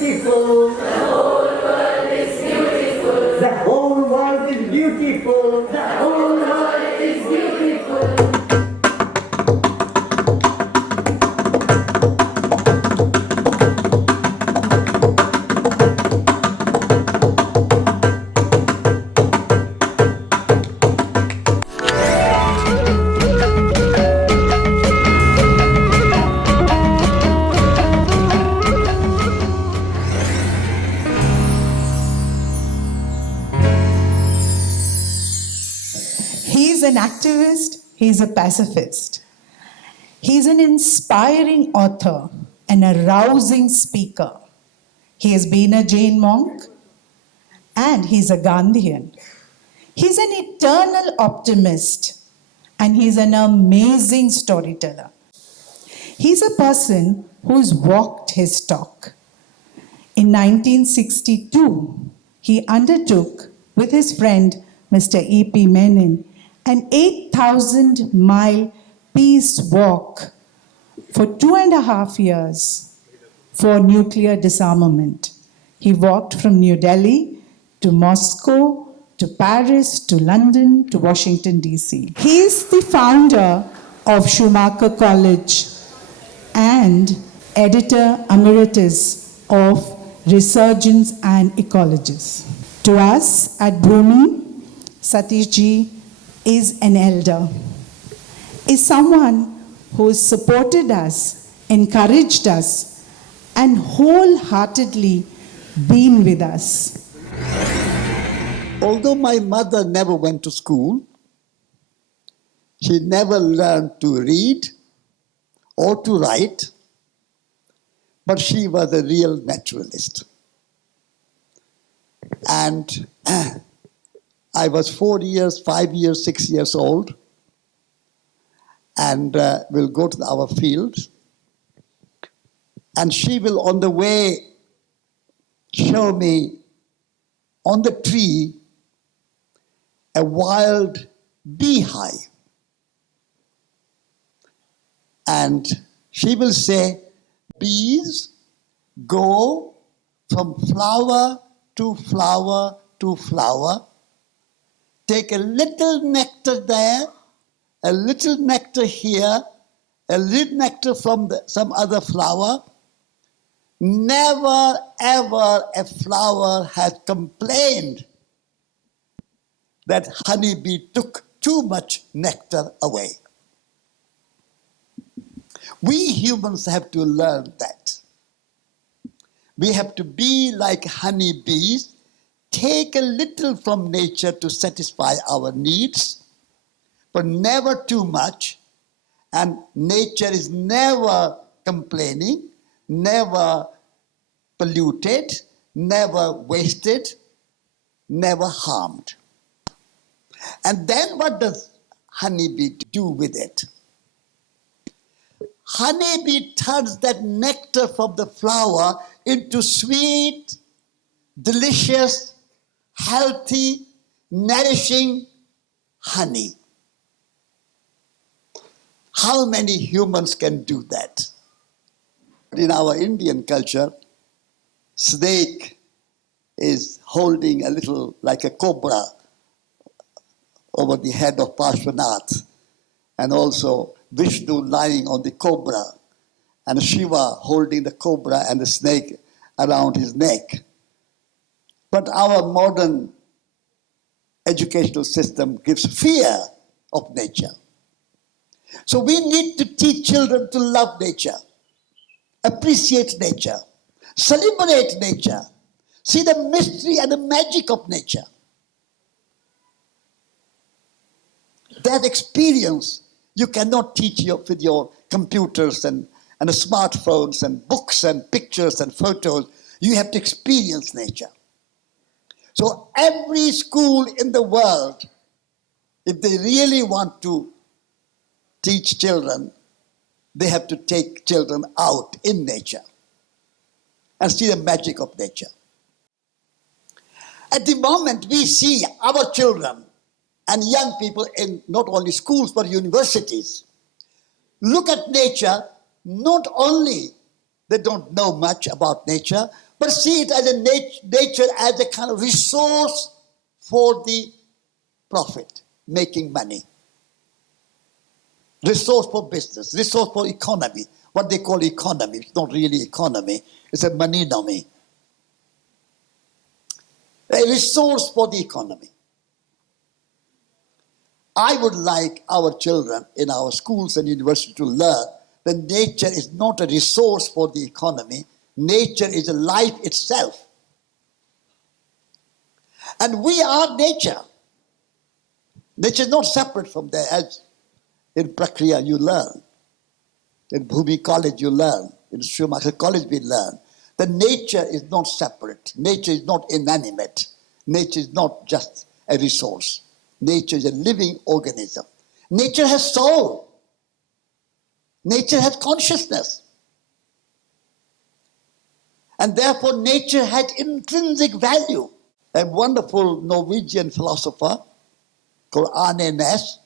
beautiful. The whole world is beautiful. The whole world is beautiful. The whole world is beautiful. He's an activist, he's a pacifist. He's an inspiring author and a rousing speaker. He has been a Jain monk and he's a Gandhian. He's an eternal optimist and he's an amazing storyteller. He's a person who's walked his talk. In 1962, he undertook with his friend Mr. E.P. Menon an 8,000-mile peace walk for 2.5 years for nuclear disarmament. He walked from New Delhi to Moscow, to Paris, to London, to Washington, D.C. He is the founder of Schumacher College and editor emeritus of Resurgence and Ecologies. To us at Bhumi, Satish ji is an elder, is someone who has supported us, encouraged us, and wholeheartedly been with us. Although my mother never went to school, she never learned to read or to write, but she was a real naturalist. And I was 4 years, 5 years, 6 years old, and we'll go to our field. And she will, on the way, show me on the tree a wild beehive. And she will say, bees go from flower to flower to flower, take a little nectar there, a little nectar here, a little nectar from some other flower. Never ever a flower has complained that honeybee took too much nectar away. We humans have to learn that. We have to be like honeybees, take a little from nature to satisfy our needs, but never too much. And nature is never complaining, never polluted, never wasted, never harmed. And then what does honeybee do with it? Honeybee turns that nectar from the flower into sweet, delicious, healthy, nourishing honey. How many humans can do that? In our Indian culture, snake is holding a little, like a cobra, over the head of Parshvanath, and also Vishnu lying on the cobra, and Shiva holding the cobra and the snake around his neck. But our modern educational system gives fear of nature. So we need to teach children to love nature, appreciate nature, celebrate nature, see the mystery and the magic of nature. That experience you cannot teach with your computers and the smartphones and books and pictures and photos. You have to experience nature. So every school in the world, if they really want to teach children, they have to take children out in nature and see the magic of nature. At the moment, we see our children and young people in not only schools but universities look at nature. Not only they don't know much about nature, but see it as a nature as a kind of resource for the profit, making money. Resource for business, resource for economy. What they call economy, it's not really economy, it's a money-nomy. A resource for the economy. I would like our children in our schools and universities to learn that nature is not a resource for the economy. Nature is a life itself. And we are nature. Nature is not separate from there. As in Prakriya you learn. In Bhumi College you learn. In Schumacher College we learn. That nature is not separate. Nature is not inanimate. Nature is not just a resource. Nature is a living organism. Nature has soul. Nature has consciousness. And therefore nature has intrinsic value. A wonderful Norwegian philosopher called Arne Næss,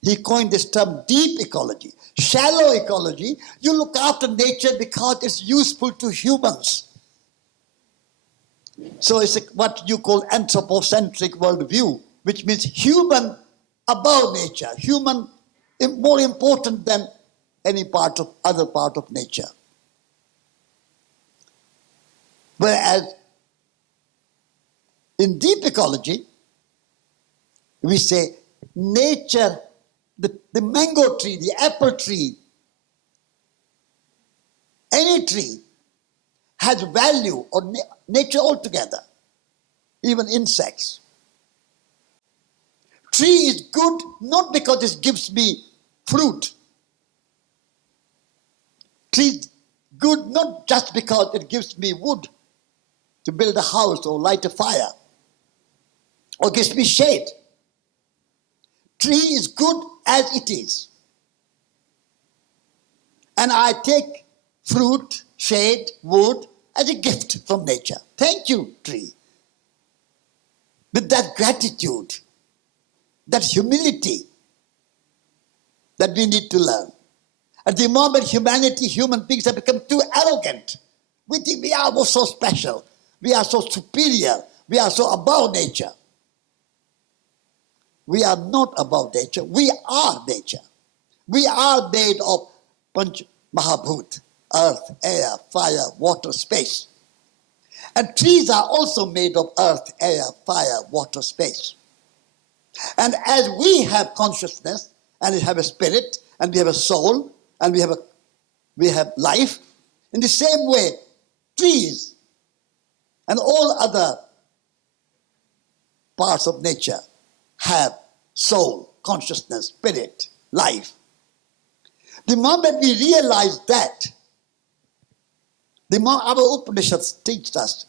he coined this term deep ecology. Shallow ecology, you look after nature because it's useful to humans. So it's what you call anthropocentric worldview, which means human above nature, human more important than any other part of nature. Whereas in deep ecology, we say nature, the mango tree, the apple tree, any tree has value, or nature altogether, even insects. Tree is good not because it gives me fruit. Tree is good not just because it gives me wood to build a house or light a fire, or gives me shade. Tree is good as it is. And I take fruit, shade, wood as a gift from nature. Thank you, tree. With that gratitude, that humility that we need to learn. At the moment human beings have become too arrogant. We think we are so special. We are so superior. We are so above nature. We are not above nature. We are nature. We are made of Panch Mahabhut, earth, air, fire, water, space. And trees are also made of earth, air, fire, water, space. And as we have consciousness, and we have a spirit, and we have a soul, and we have life, in the same way, trees and all other parts of nature have soul, consciousness, spirit, life. The moment we realize that, the more our Upanishads teach us,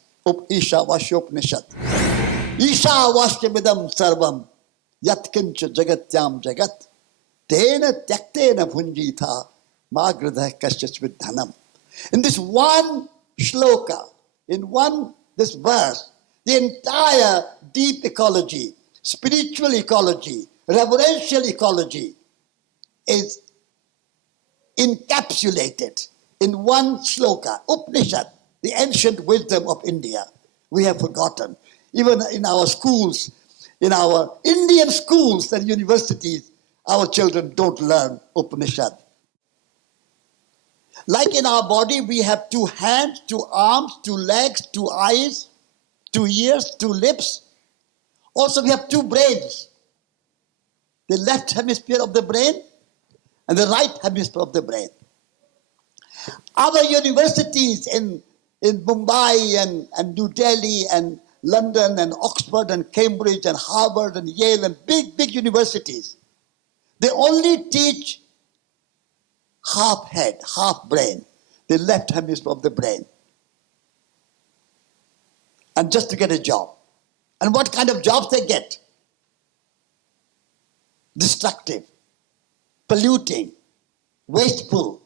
Isha Vashopanishad, Isha Vashyamidam Sarvam, Yatkincha Jagatyam Jagat, Tena Tyaktena Bhunjita, Magradha Kasyas Vidhanam. In this one shloka, this verse, the entire deep ecology, spiritual ecology, reverential ecology is encapsulated in one shloka. Upanishad, the ancient wisdom of India, we have forgotten. Even in our schools, in our Indian schools and universities, our children don't learn Upanishad. Like in our body, we have 2 hands, 2 arms, 2 legs, 2 eyes, 2 ears, 2 lips. Also, we have 2 brains. The left hemisphere of the brain and the right hemisphere of the brain. Our universities in Mumbai and New Delhi and London and Oxford and Cambridge and Harvard and Yale and big universities, they only teach half head, half brain, the left hemisphere of the brain. And just to get a job. And what kind of jobs they get? Destructive, polluting, wasteful.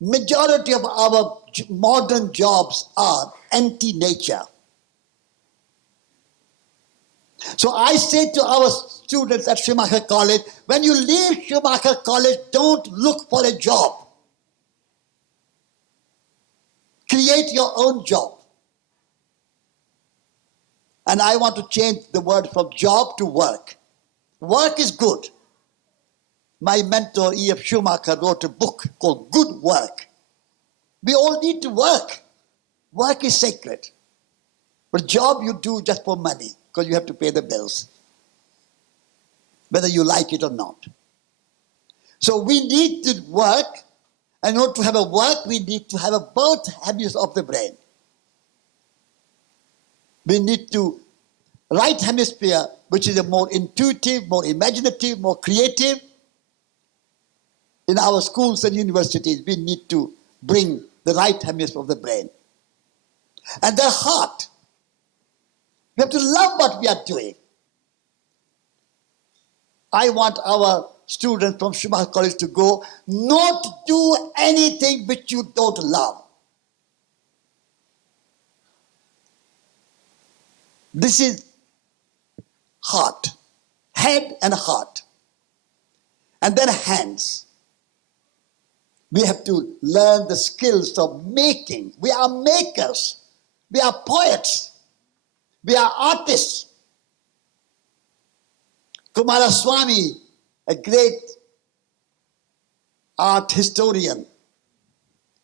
Majority of our modern jobs are anti-nature. So I say to our students at Schumacher College, when you leave Schumacher College, don't look for a job. create your own job. And I want to change the word from job to work. Work is good. My mentor, E.F. Schumacher, wrote a book called Good Work. We all need to work. Work is sacred. But job you do just for money, because you have to pay the bills, whether you like it or not. So we need to work, and in order to have a work, we need to have a both hemispheres of the brain. We need to right hemisphere, which is a more intuitive, more imaginative, more creative. In our schools and universities, we need to bring the right hemisphere of the brain. And the heart. We have to love what we are doing. I want our students from Schumacher College to go, not do anything which you don't love. This is heart, head and heart, and then hands. We have to learn the skills of making. We are makers. We are poets. We are artists. Kumaraswamy, a great art historian,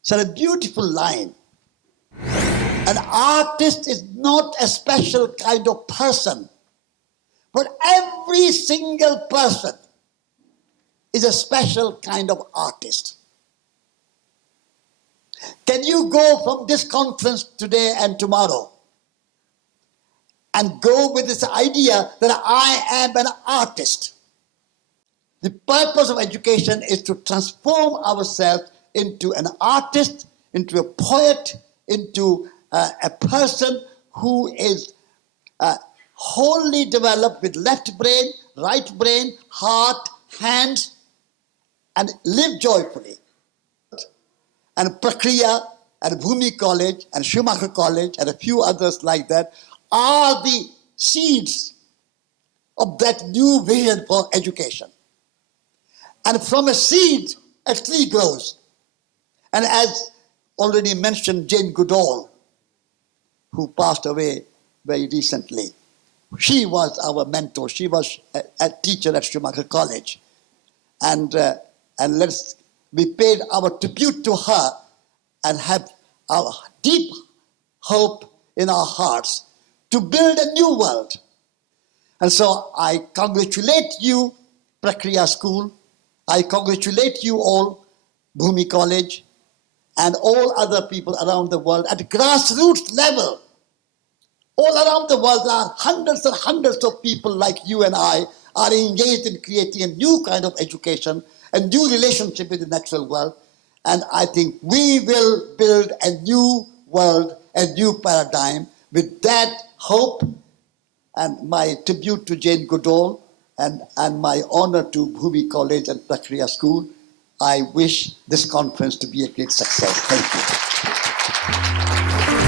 said a beautiful line. An artist is not a special kind of person, but every single person is a special kind of artist. Can you go from this conference today and tomorrow and go with this idea that I am an artist? The purpose of education is to transform ourselves into an artist, into a poet, into a person who is wholly developed with left brain, right brain, heart, hands, and live joyfully. And Prakriya and Bhumi College and Schumacher College and a few others like that are the seeds of that new vision for education. And from a seed, a tree grows. And as already mentioned, Jane Goodall, who passed away very recently, she was our mentor. She was a teacher at Schumacher College. And we paid our tribute to her and have our deep hope in our hearts to build a new world. And so I congratulate you, Prakriya School. I congratulate you all, Bhumi College, and all other people around the world at grassroots level. All around the world, there are hundreds and hundreds of people like you and I are engaged in creating a new kind of education, a new relationship with the natural world. And I think we will build a new world, a new paradigm. With that hope and my tribute to Jane Goodall and my honor to Bhumi College and Prakriya School, I wish this conference to be a great success. Thank you.